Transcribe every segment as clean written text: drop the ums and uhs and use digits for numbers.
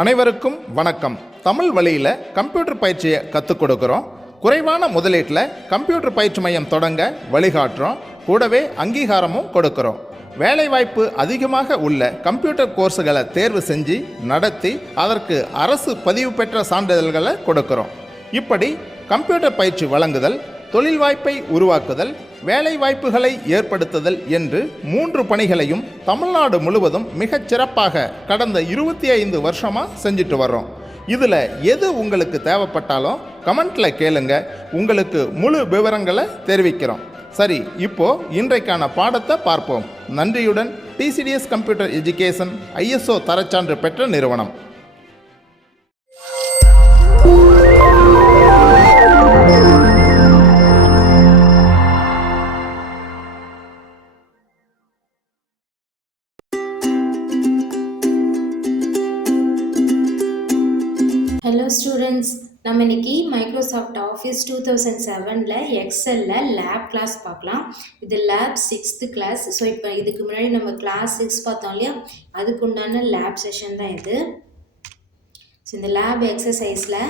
அனைவருக்கும் வணக்கம். தமிழ் வழியில் கம்ப்யூட்டர் பயிற்சியை கற்றுக் கொடுக்குறோம். குறைவான முதலீட்டில் கம்ப்யூட்டர் பயிற்சி மையம் தொடங்க வழிகாட்டுறோம். கூடவே அங்கீகாரமும் கொடுக்குறோம். வேலைவாய்ப்பு அதிகமாக உள்ள கம்ப்யூட்டர் கோர்ஸுகளை தேர்வு செஞ்சு நடத்தி அதற்கு அரசு பதிவு பெற்ற சான்றிதழ்களை கொடுக்குறோம். இப்படி கம்ப்யூட்டர் பயிற்சி வழங்குதல், தொழில் வாய்ப்பை உருவாக்குதல், வேலை வாய்ப்புகளை ஏற்படுத்துதல் என்று 3 பணிகளையும் தமிழ்நாடு முழுவதும் மிகச் சிறப்பாக கடந்த 25 வருஷமாக செஞ்சுட்டு வர்றோம். இதில் எது உங்களுக்கு தேவைப்பட்டாலும் கமெண்ட்டில் கேளுங்க, உங்களுக்கு முழு விவரங்களை தெரிவிக்கிறோம். சரி, இப்போ இன்றைக்கான பாடத்தை பார்ப்போம். நன்றியுடன் டிசிடிஎஸ் கம்ப்யூட்டர் எஜுகேஷன் ISO தரச்சான்று பெற்ற நிறுவனம். ஹலோ ஸ்டூடெண்ட்ஸ், நம்ம இன்னைக்கு மைக்ரோசாஃப்ட் ஆஃபீஸ் 2007ல் எக்ஸலில் லேப் கிளாஸ் பார்க்கலாம். இது லேப் 6th கிளாஸ். ஸோ இப்போ இதுக்கு முன்னாடி நம்ம கிளாஸ் 6 பார்த்தோம் இல்லையா, அதுக்கு உண்டான லேப் செஷன் தான் இது. ஸோ இந்த லேப் எக்ஸசைஸில்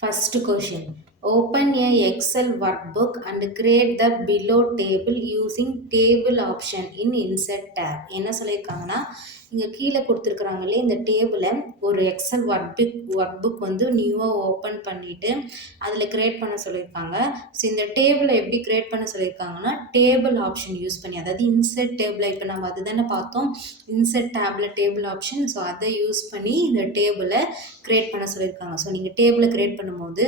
first question, open a Excel workbook and create the below table using table option in insert tab. என்ன சொல்லியிருக்காங்கன்னா, இங்கே கீழே கொடுத்துருக்குறாங்க இல்லையா, இந்த டேபிளை ஒரு எக்ஸல் ஒர்க் புக் வந்து நியூவாக ஓப்பன் பண்ணிவிட்டு அதில் க்ரியேட் பண்ண சொல்லியிருக்காங்க. ஸோ இந்த டேபிளை எப்படி க்ரியேட் பண்ண சொல்லியிருக்காங்கன்னா, டேபிள் ஆப்ஷன் யூஸ் பண்ணி, அதாவது இன்சர்ட் டேபிளை இப்போ நம்ம அது தானே பார்த்தோம், insert table table option. So அதை யூஸ் பண்ணி இந்த டேபிளை க்ரியேட் பண்ண சொல்லியிருக்காங்க. ஸோ நீங்கள் டேபிளை க்ரியேட் பண்ணும்போது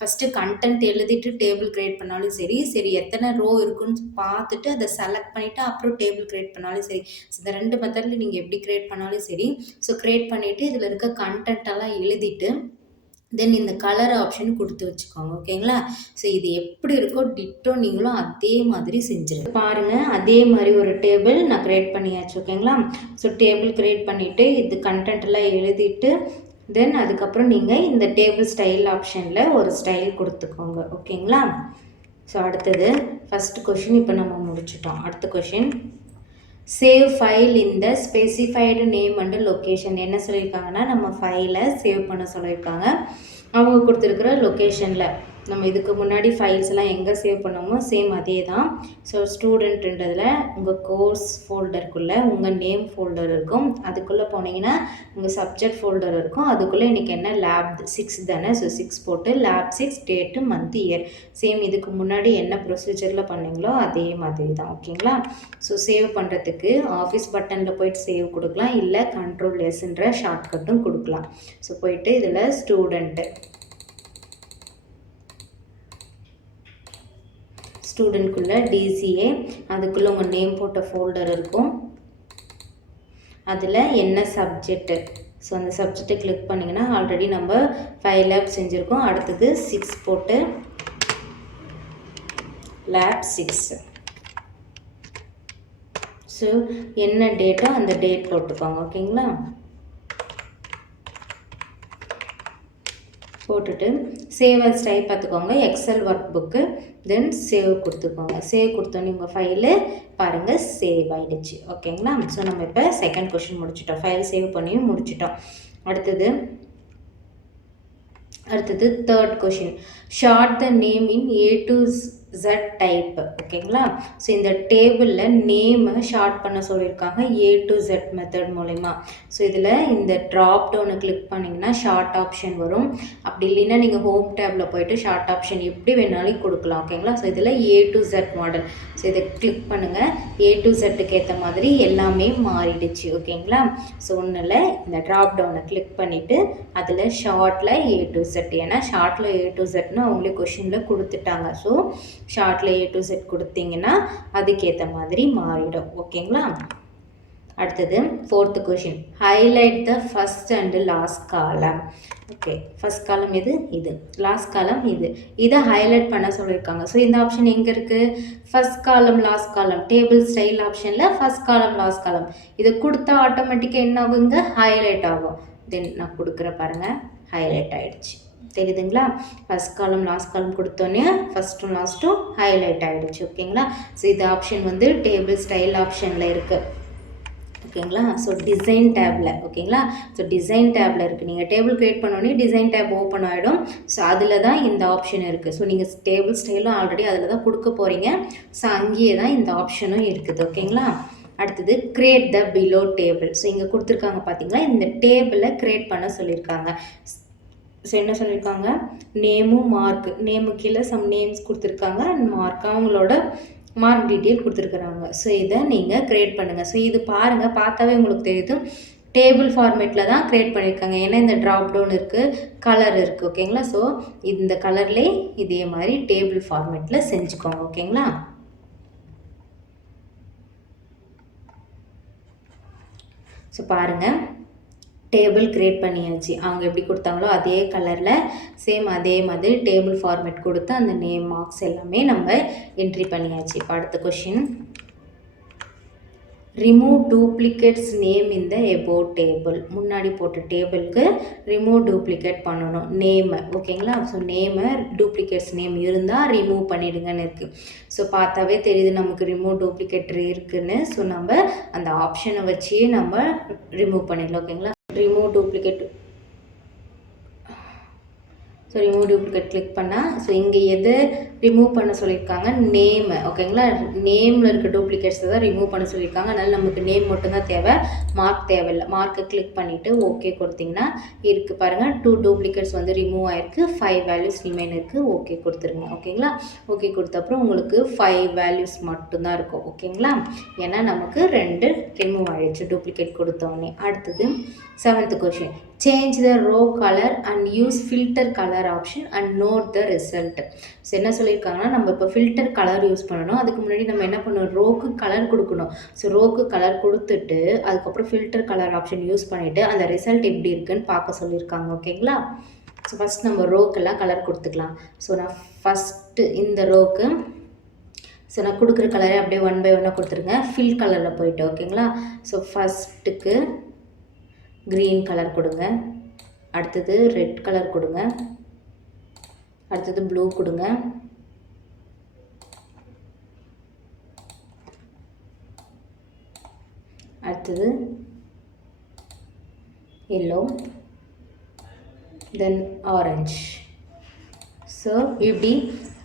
ஃபஸ்ட்டு கண்டென்ட் எழுதிட்டு டேபிள் க்ரியேட் பண்ணாலும் சரி எத்தனை ரோ இருக்குன்னு பார்த்துட்டு அதை செலக்ட் பண்ணிவிட்டு அப்புறம் டேபிள் க்ரியேட் பண்ணாலும் சரி. ஸோ இந்த 2 மெத்தடில் நீங்கள் எப்படி க்ரியேட் பண்ணாலும் சரி. ஸோ க்ரியேட் பண்ணிவிட்டு இதில் இருக்க கண்டென்ட்டெல்லாம் எழுதிட்டு தென் இந்த கலர் ஆப்ஷன் கொடுத்து வச்சுக்கோங்க. ஓகேங்களா? ஸோ இது எப்படி இருக்கோ டிட்டோ நீங்களும் அதே மாதிரி செஞ்சுருங்க. பாருங்கள், அதே மாதிரி ஒரு டேபிள் நான் க்ரியேட் பண்ணியாச்சு. ஓகேங்களா? ஸோ டேபிள் க்ரியேட் பண்ணிவிட்டு இது கண்டென்ட்டெல்லாம் எழுதிட்டு தென் அதுக்கப்புறம் நீங்கள் இந்த டேபிள் ஸ்டைல் ஆப்ஷனில் ஒரு ஸ்டைல் கொடுத்துக்கோங்க. ஓகேங்களா? ஸோ அடுத்தது ஃபஸ்ட் கொஷின் இப்போ நம்ம முடிச்சிட்டோம். அடுத்த கொஷின், சேவ் ஃபைல் இந்த ஸ்பெசிஃபைடு நேம் அண்ட் லொக்கேஷன். என்ன சொல்லியிருக்காங்கன்னா, நம்ம ஃபைலை சேவ் பண்ண சொல்லியிருக்காங்க. அவங்க கொடுத்துருக்குற லொக்கேஷனில் நம்ம இதுக்கு முன்னாடி ஃபைல்ஸ் எல்லாம் எங்கே சேவ் பண்ணோமோ சேம் அதே தான். ஸோ ஸ்டூடெண்ட்டுன்றதில் உங்கள் கோர்ஸ் ஃபோல்டருக்குள்ளே உங்கள் நேம் ஃபோல்டர் இருக்கும். அதுக்குள்ளே போனீங்கன்னா உங்கள் சப்ஜெக்ட் ஃபோல்டர் இருக்கும். அதுக்குள்ளே இன்றைக்கி என்ன லேப் 6 தானே. ஸோ 6 போட்டு lab 6 date month year same இதுக்கு முன்னாடி என்ன ப்ரொசீஜரில் பண்ணீங்களோ அதே மாதிரி தான். ஓகேங்களா? ஸோ சேவ் பண்ணுறதுக்கு ஆஃபீஸ் பட்டனில் போய்ட்டு சேவ் கொடுக்கலாம், இல்லை Ctrl+ன்ற ஷார்ட்கட்டும் கொடுக்கலாம். ஸோ போயிட்டு இதில் ஸ்டூடெண்ட்குள்ளே DCA, அதுக்குள்ளே உங்கள் நேம் போட்ட ஃபோல்டர் இருக்கும். அதில் என்ன சப்ஜெக்ட்டு, ஸோ அந்த சப்ஜெக்டை கிளிக் பண்ணிங்கன்னா ஆல்ரெடி நம்ம 5 லேப் செஞ்சுருக்கோம். அடுத்தது 6 போட்டு லேப் 6. ஸோ என்ன டேட்டோ அந்த டேட் போட்டுக்கோங்க. ஓகேங்களா? போட்டுட்டு சேவ் அஸ் டைப் பார்த்துக்கோங்க, Excel workbook. Then save கொடுத்துக்கோங்க. சேவ் கொடுத்தோன்னே உங்கள் ஃபைலு பாருங்கள் சேவ் ஆகிடுச்சு. ஓகேங்களா? ஸோ நம்ம இப்போ செகண்ட் கொஷின் முடிச்சிட்டோம், ஃபைல் சேவ் பண்ணியும் முடிச்சிட்டோம். அடுத்தது third question, short the name in A to Z type. ஓகேங்களா? ஸோ இந்த டேபிளில் நேமை ஷார்ட் பண்ண சொல்லியிருக்காங்க A to Z மெத்தட் மூலிமா. ஸோ இதில் இந்த ட்ராப் டவுனை கிளிக் பண்ணிங்கன்னா ஷார்ட் ஆப்ஷன் வரும். அப்படி இல்லைன்னா நீங்கள் ஹோம் டேபில் போய்ட்டு ஷார்ட் ஆப்ஷன் எப்படி வேணாலும் கொடுக்கலாம். ஓகேங்களா? ஸோ இதில் A to Z model. So இதை கிளிக் பண்ணுங்கள். A to Zக்கு ஏற்ற மாதிரி எல்லாமே மாறிடுச்சு. ஓகேங்களா? ஸோ ஒன்றில் இந்த ட்ராப் டவுனை கிளிக் பண்ணிவிட்டு அதில் ஷார்ட்டில் A to Z, ஏன்னா ஷார்ட்டில் A to Zன்னு அவங்களே கொஷினில் கொடுத்துட்டாங்க. ஸோ ஷார்ட்டில் A to Z கொடுத்தீங்கன்னா அதுக்கேற்ற மாதிரி மாறிடும். ஓகேங்களா? அடுத்தது fourth question, highlight the first and last column. Okay, first காலம் இது லாஸ்ட் காலம் இதை ஹைலைட் பண்ண சொல்லியிருக்காங்க. ஸோ இந்த ஆப்ஷன் எங்கே இருக்குது? ஃபஸ்ட் காலம் லாஸ்ட் காலம் டேபிள் ஸ்டைல் ஆப்ஷனில் ஃபஸ்ட் காலம் லாஸ்ட் காலம் இதை கொடுத்தா ஆட்டோமேட்டிக்காக என்ன ஆகுங்க? ஹைலைட் ஆகும். தென் நான் கொடுக்குற பாருங்கள், ஹைலைட் ஆகிடுச்சு. தெரியுதுங்களா? ஃபஸ்ட் காலம் லாஸ்ட் காலம் கொடுத்தோன்னே ஃபஸ்ட்டும் லாஸ்ட்டும் ஹைலைட் ஆகிடுச்சு. ஓகேங்களா? ஸோ இது ஆப்ஷன் வந்து டேபிள் ஸ்டைல் ஆப்ஷனில் இருக்குது. ஓகேங்களா. ஸோ டிசைன் டேப்பில் ஓகேங்களா. ஸோ டிசைன் டேப்பில் இருக்குது. நீங்கள் டேபிள் க்ரியேட் பண்ணோடனே டிசைன் டேப் ஓப்பன் ஆகிடும். ஸோ அதில் தான் இந்த ஆப்ஷன் இருக்குது. ஸோ நீங்கள் டேபிள் ஸ்டைலும் ஆல்ரெடி அதில் தான் கொடுக்க போகிறீங்க. ஸோ அங்கேயே தான் இந்த ஆப்ஷனும் இருக்குது ஓகேங்களா. அடுத்தது create the below table. So இங்கே கொடுத்துருக்காங்க பார்த்தீங்களா, இந்த டேபிளை கிரியேட் பண்ண சொல்லியிருக்காங்க. ஸோ என்ன சொல்லியிருக்காங்க, நேமும் மார்க், நேமு கீழே சம் நேம்ஸ் கொடுத்துருக்காங்க அண்ட் மார்க், அவங்களோட மார்க் டீட்டெயில் கொடுத்துருக்குறாங்க. ஸோ இதை நீங்கள் க்ரியேட் பண்ணுங்கள். ஸோ இது பாருங்கள், பார்த்தாவே உங்களுக்கு தெரியுது டேபிள் ஃபார்மேட்டில் தான் க்ரியேட் பண்ணியிருக்காங்க. ஏன்னா இந்த ட்ராப் டவுன் இருக்குது, கலர் இருக்குது ஓகேங்களா. ஸோ இந்த கலர்லேயே இதே மாதிரி டேபிள் ஃபார்மேட்டில் செஞ்சுக்கோங்க ஓகேங்களா. ஸோ பாருங்கள், டேபிள் க்ரியேட் பண்ணியாச்சு. அவங்க எப்படி கொடுத்தாங்களோ அதே கலரில் சேம் அதே மாதிரி டேபிள் ஃபார்மேட் கொடுத்து அந்த நேம் மார்க்ஸ் எல்லாமே நம்ம என்ட்ரி பண்ணியாச்சு. இப்போ அடுத்த கொஷின், ரிமூவ் டூப்ளிகேட்ஸ் நேம் இந்த எபோவ் டேபிள். முன்னாடி போட்ட டேபிளுக்கு ரிமூவ் டூப்ளிகேட் பண்ணணும் நேமை ஓகேங்களா. ஸோ நேமை டூப்ளிகேட்ஸ் நேம் இருந்தால் ரிமூவ் பண்ணிடுங்கன்னு இருக்குது. ஸோ பார்த்தாவே தெரியுது நமக்கு ரிமூவ் டூப்ளிகேட் இருக்குன்னு. ஸோ நம்ம அந்த ஆப்ஷனை வச்சே நம்ம ரிமூவ் பண்ணிடலாம் ஓகேங்களா. Remove duplicate, so remove duplicate click பண்ணால், ஸோ இங்கே எது ரிமூவ் பண்ண சொல்லியிருக்காங்க, நேமு ஓகேங்களா. நேமில் இருக்க டூப்ளிகேட்ஸை தான் ரிமூவ் பண்ண சொல்லியிருக்காங்க. அதனால் நமக்கு நேம் மட்டும்தான் தேவை, மார்க் தேவையில்லை. மார்க்கை கிளிக் பண்ணிவிட்டு ஓகே கொடுத்திங்கன்னா இருக்குது பாருங்கள், 2 டூப்ளிகேட்ஸ் வந்து ரிமூவ் ஆகிருக்கு, 5 வேல்யூஸ் ரிமைன் இருக்குது. ஓகே கொடுத்துருங்க ஓகேங்களா. ஓகே கொடுத்த அப்புறம் உங்களுக்கு 5 வேல்யூஸ் மட்டும்தான் இருக்கும் ஓகேங்களா. ஏன்னா நமக்கு 2 ரிமூவ் ஆகிடுச்சு டூப்ளிகேட் கொடுத்தோடனே. அடுத்தது 7th question, change the row colour and use filter colour option and note the result. So என்ன சொல்லியிருக்காங்கன்னா, நம்ம இப்போ ஃபில்டர் கலர் யூஸ் பண்ணணும். அதுக்கு முன்னாடி நம்ம என்ன பண்ணணும், ரோக்கு கலர் கொடுக்கணும். ஸோ ரோக்கு கலர் கொடுத்துட்டு அதுக்கப்புறம் ஃபில்டர் கலர் ஆப்ஷன் யூஸ் பண்ணிவிட்டு அந்த ரிசல்ட் எப்படி இருக்குன்னு பார்க்க சொல்லியிருக்காங்க ஓகேங்களா. ஸோ ஃபஸ்ட் நம்ம ரோக்கெல்லாம் கலர் கொடுத்துக்கலாம். ஸோ நான் ஃபஸ்ட்டு இந்த ரோக்கு, ஸோ நான் கொடுக்குற கலரை அப்படியே 1 by 1 கொடுத்துருங்க. ஃபில் கலரில் போயிட்டு ஓகேங்களா. ஸோ ஃபஸ்ட்டுக்கு க்ரீன் கலர் கொடுங்க, அடுத்தது ரெட் கலர் கொடுங்க, அடுத்தது ப்ளூ கொடுங்க, அடுத்தது எல்லோ, தென் ஆரஞ்சு. ஸோ இப்படி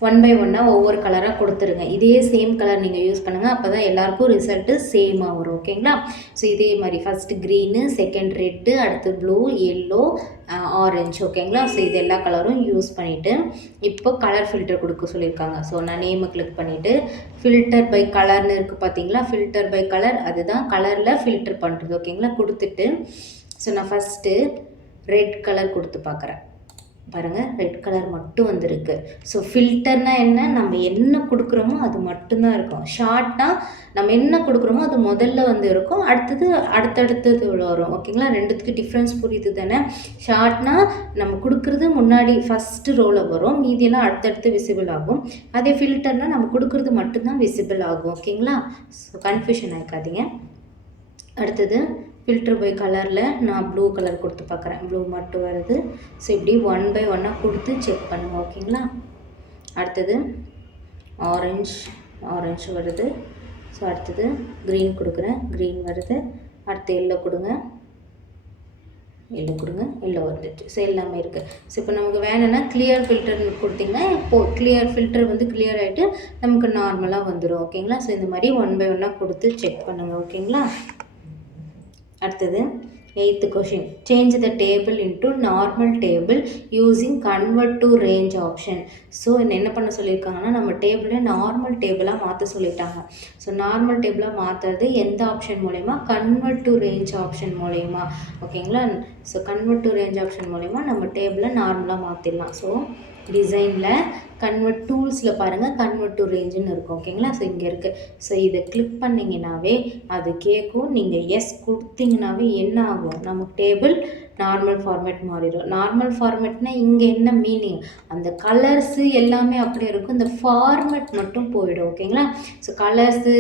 1 by 1 ஒவ்வொரு கலராக கொடுத்துருங்க. இதே சேம் கலர் நீங்கள் யூஸ் பண்ணுங்கள், அப்போ தான் எல்லாேருக்கும் ரிசல்ட்டு சேமாக வரும் ஓகேங்களா. ஸோ இதே மாதிரி ஃபஸ்ட்டு க்ரீனு, செகண்ட் ரெட்டு, அடுத்து ப்ளூ, எல்லோ, ஆரஞ்சு ஓகேங்களா. ஸோ இது எல்லா கலரும் யூஸ் பண்ணிவிட்டு இப்போ கலர் ஃபில்டர் கொடுக்க சொல்லியிருக்காங்க. ஸோ நான் நேமை கிளிக் பண்ணிவிட்டு ஃபில்டர் பை கலர்னு இருக்குது பார்த்தீங்களா, ஃபில்டர் பை கலர், அதுதான் கலரில் ஃபில்டர் பண்ணுறது ஓகேங்களா. கொடுத்துட்டு ஸோ நான் ஃபஸ்ட்டு ரெட் கலர் கொடுத்து பார்க்குறேன். பாருங்கள், ரெட் கலர் மட்டும் வந்திருக்கு. ஸோ ஃபில்டர்னால் என்ன, நம்ம என்ன கொடுக்குறோமோ அது மட்டும்தான் இருக்கும். ஷார்ட்டாக நம்ம என்ன கொடுக்குறோமோ அது முதல்ல வந்து இருக்கும், அடுத்தது அடுத்தடுத்தது வரும் ஓகேங்களா. ரெண்டுத்துக்கு டிஃப்ரென்ஸ் புரியுது தானே. ஷார்ட்னா நம்ம கொடுக்குறது முன்னாடி ஃபஸ்ட்டு ரோவில் வரும், மீதியெல்லாம் அடுத்தடுத்து விசிபிள் ஆகும். அதே ஃபில்டர்னால் நம்ம கொடுக்குறது மட்டும்தான் விசிபிள் ஆகும் ஓகேங்களா. ஸோ கன்ஃபியூஷன் ஆகிக்காதீங்க. அடுத்தது ஃபில்டர் பை கலரில் நான் ப்ளூ கலர் கொடுத்து பார்க்குறேன், ப்ளூ மட்டும் வருது. ஸோ இப்படி 1 by 1 கொடுத்து செக் பண்ணுங்கள் ஓகேங்களா. அடுத்தது ஆரஞ்சு வருது. ஸோ அடுத்தது க்ரீன் கொடுக்குறேன், க்ரீன் வருது. அடுத்து எல்லோ கொடுங்க, எல்லோ வந்துட்டு. ஸோ எல்லாமே இருக்குது. ஸோ இப்போ நமக்கு வேணும்னா கிளியர் ஃபில்டர்னு கொடுத்திங்கன்னா இப்போது கிளியர் ஃபில்டர் வந்து கிளியர் ஆகிட்டு நமக்கு நார்மலாக வந்துடும் ஓகேங்களா. ஸோ இந்த மாதிரி 1 by 1 கொடுத்து செக் பண்ணுங்கள் ஓகேங்களா. அடுத்தது 8th question, change the table into normal table using convert to range option. So என்ன பண்ண சொல்லியிருக்காங்கன்னா, நம்ம டேபிளை நார்மல் டேபிளாக மாற்ற சொல்லிட்டாங்க. ஸோ நார்மல் டேபிளாக மாற்றுறது எந்த ஆப்ஷன் மூலயமா, கன்வெர்ட் டு ரேஞ்ச் ஆப்ஷன் மூலயமா ஓகேங்களா. So convert to range option மூலயமா நம்ம டேபிளை நார்மலாக மாற்றிடலாம். ஸோ டிசைனில் கன்வெர்ட் டூல்ஸில் பாருங்கள், கன்வெர்ட் டு ரேஞ்சுன்னு இருக்கும் ஓகேங்களா. ஸோ இங்கே இருக்குது. ஸோ இதை கிளிக் பண்ணிங்கனாவே அது கேட்கும். நீங்கள் எஸ் கொடுத்தீங்கன்னாவே என்ன ஆகும், நமக்கு டேபிள் நார்மல் ஃபார்மேட் மாறிடும். நார்மல் ஃபார்மேட்னால் இங்கே என்ன மீனிங், அந்த கலர்ஸு எல்லாமே அப்படியே இருக்கும், இந்த ஃபார்மேட் மட்டும் போயிடும் ஓகேங்களா. ஸோ கலர்ஸு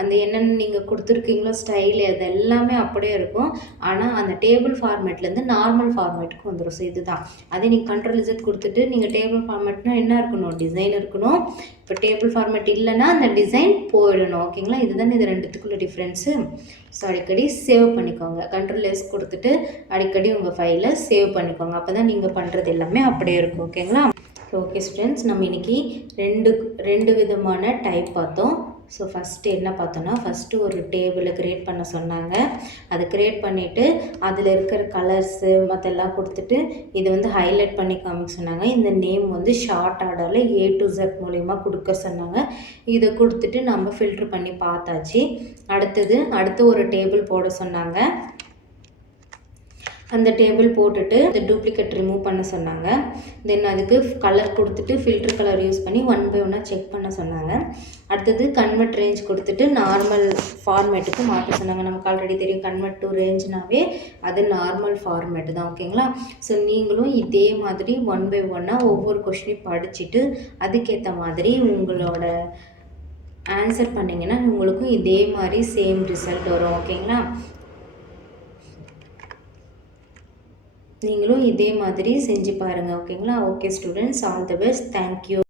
அந்த என்னென்ன நீங்கள் கொடுத்துருக்கீங்களோ ஸ்டைலு அது எல்லாமே அப்படியே இருக்கும். ஆனால் அந்த டேபிள் ஃபார்மேட்லேருந்து நார்மல் ஃபார்மேட்டுக்கு வந்துடும். ஸோ இதுதான் அதே நீங்கள் Ctrl Z கொடுத்துட்டு நீங்கள் டேபிள் ஃபார்மேட்னா என்ன இருக்கணும், டிசைன் இருக்கணும். இப்போ டேபிள் ஃபார்மேட் இல்லைன்னா அந்த டிசைன் போயிடணும். ஓகேங்களா, இதுதானே இது ரெண்டுத்துக்குள்ள டிஃப்ரென்ஸு. ஸோ அடிக்கடி சேவ் பண்ணிக்கோங்க. Ctrl+S கொடுத்துட்டு அடிக்கடி உங்கள் ஃபைலை சேவ் பண்ணிக்கோங்க. அப்போ தான் நீங்கள் பண்ணுறது எல்லாமே அப்படியே இருக்கும். ஓகேங்களா. ஓகே ஸ்டூடெண்ட்ஸ், நம்ம இன்றைக்கி ரெண்டு விதமான டைப் பார்த்தோம். ஸோ ஃபஸ்ட்டு என்ன பார்த்தோன்னா, ஃபஸ்ட்டு ஒரு டேபிளை க்ரியேட் பண்ண சொன்னாங்க. அதை க்ரியேட் பண்ணிவிட்டு அதில் இருக்கிற கலர்ஸு மற்றெல்லாம் கொடுத்துட்டு இதை வந்து ஹைலைட் பண்ணி காமிக்க சொன்னாங்க. இந்த நேம் வந்து ஷார்ட் ஆர்டரில் A to Z மூலிமா கொடுக்க சொன்னாங்க. இதை கொடுத்துட்டு நம்ம ஃபில்ட்ரு பண்ணி பார்த்தாச்சு. அடுத்து ஒரு டேபிள் போட சொன்னாங்க. அந்த டேபிள் போட்டுட்டு இந்த டூப்ளிகேட் ரிமூவ் பண்ண சொன்னாங்க. தென் அதுக்கு கலர் கொடுத்துட்டு ஃபில்டர் கலர் யூஸ் பண்ணி 1 by 1 செக் பண்ண சொன்னாங்க. அடுத்தது கன்வெர்ட் ரேஞ்ச் கொடுத்துட்டு நார்மல் ஃபார்மேட்டுக்கு மாற்ற சொன்னாங்க. நமக்கு ஆல்ரெடி தெரியும் கன்வெர்ட் டு ரேஞ்ச்னாவே அது நார்மல் ஃபார்மேட்டு தான். ஓகேங்களா. ஸோ நீங்களும் இதே மாதிரி 1 by 1 ஒவ்வொரு கொஷினையும் படிச்சுட்டு அதுக்கேற்ற மாதிரி உங்களோட ஆன்சர் பண்ணிங்கன்னா உங்களுக்கும் இதே மாதிரி சேம் ரிசல்ட் வரும். ஓகேங்களா. நீங்களும் இதே மாதிரி செஞ்சு பாருங்கள். ஓகேங்களா. Okay students, all the best. Thank you.